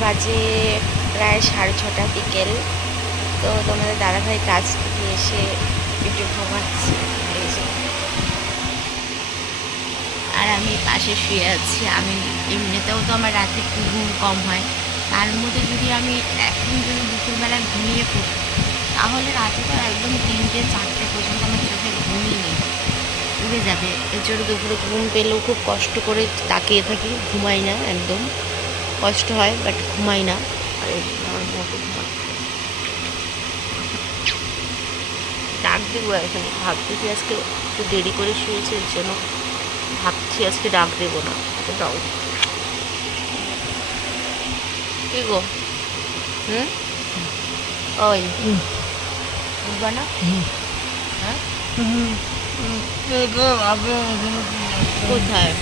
বাজে প্রায় সাড়ে ছটা বিকেল। তো তোমাদের দাদাভাই কাজ থেকে এসে একটু ঘুমাচ্ছে। আর আমি পাশে শুয়ে আছি। আমি এমনিতেও তো আমার রাতে ঘুম কম হয়। তার মধ্যে যদি আমি এখন যদি দুপুরবেলা ঘুমিয়ে পড়ি, তাহলে রাতে তো একদম তিনটে, চারটে পর্যন্ত আমার চোখে ঘুমই নেই। উড়ে যাবে। এর জন্য দুপুরে ঘুম পেলেও খুব কষ্ট করে তাকিয়ে থাকি। ঘুমাই না একদম। কষ্ট হয় বাট ঘুমাই না। ডাক দিব এখন। ভাবতেছি আজকে একটু দেরি করে শুয়েছে এর জন্য ভাবছি আজকে ডাক দেবো না। দাও কি গো? হুম? ওই। উঠবা না? হ্যাঁ? কোথায়?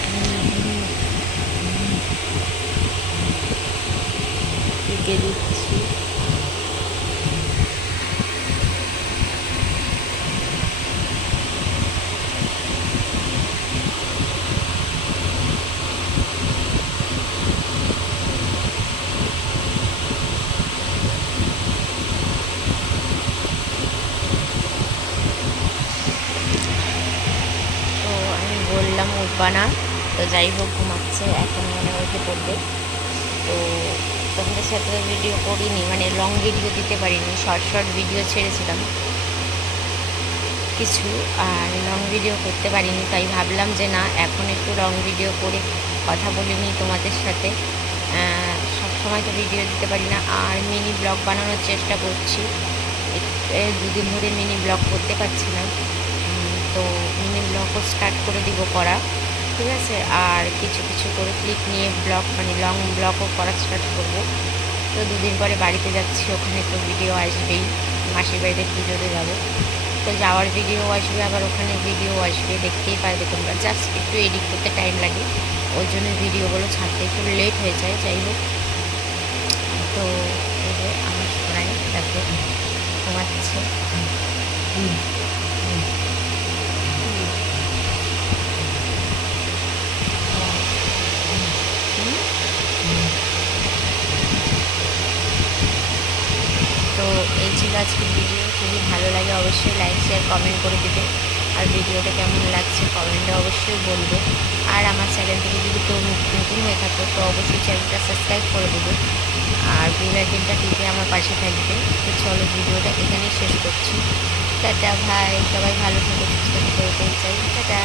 টিকে দিচ্ছি। বললাম তো যাই হোক ঘুমাচ্ছে এখন মনে উঠে পড়বে। তো তোমাদের সাথে ভিডিও করিনি মানে লং ভিডিও দিতে পারিনি শর্ট শর্ট ভিডিও ছেড়েছিলাম। কিছু আর লং ভিডিও করতে পারিনি, তাই ভাবলাম যে না, এখন একটু লং ভিডিও করে কথা বলে নিই তোমাদের সাথে। সবসময় তো ভিডিও দিতে পারি না, আর মিনি ব্লগ বানানোর চেষ্টা করছি। দুদিন ধরে মিনি ব্লগ করতে পারছি না। তো মিনি ব্লগও স্টার্ট করে দিব করা। ঠিক আছে? আর কিছু কিছু করে ক্লিপ নিয়ে ব্লগ মানে লং ব্লগও করা স্টার্ট করব। তো দুদিন পরে বাড়িতে যাচ্ছি, ওখানে তো ভিডিও আসবেই। মাসির বাড়িতে পুজোতে যাব। তো যাওয়ার ভিডিও আসবে, আবার ওখানে ভিডিও আসবে, দেখতেই পারবে তোমরা। জাস্ট একটু এডিট করতে টাইম লাগে। ওই জন্য ভিডিওগুলো ছাড়তে একটু লেট হয়ে যায়, যাই হোক। তো আমার সোনাই দেখো, ঘুমাচ্ছে তো এই ছিল আজকের ভিডিও। যদি ভালো লাগে অবশ্যই লাইক শেয়ার কমেন্ট করে দেবে। আর ভিডিওটা কেমন লাগছে কমেন্টে অবশ্যই বলবে। আর আমার চ্যানেল থেকে যদি কেউ নতুন হয়ে থাকো, তো অবশ্যই চ্যানেলটা সাবস্ক্রাইব করে দেবে। আর বেল আইকনটা টিপে আমার পাশে থাকবে। তো চলো ভিডিওটা এখানেই শেষ করছি। টাটা ভাই সবাই ভালো থাকো, সুস্থ থাকো চাই। টাটা।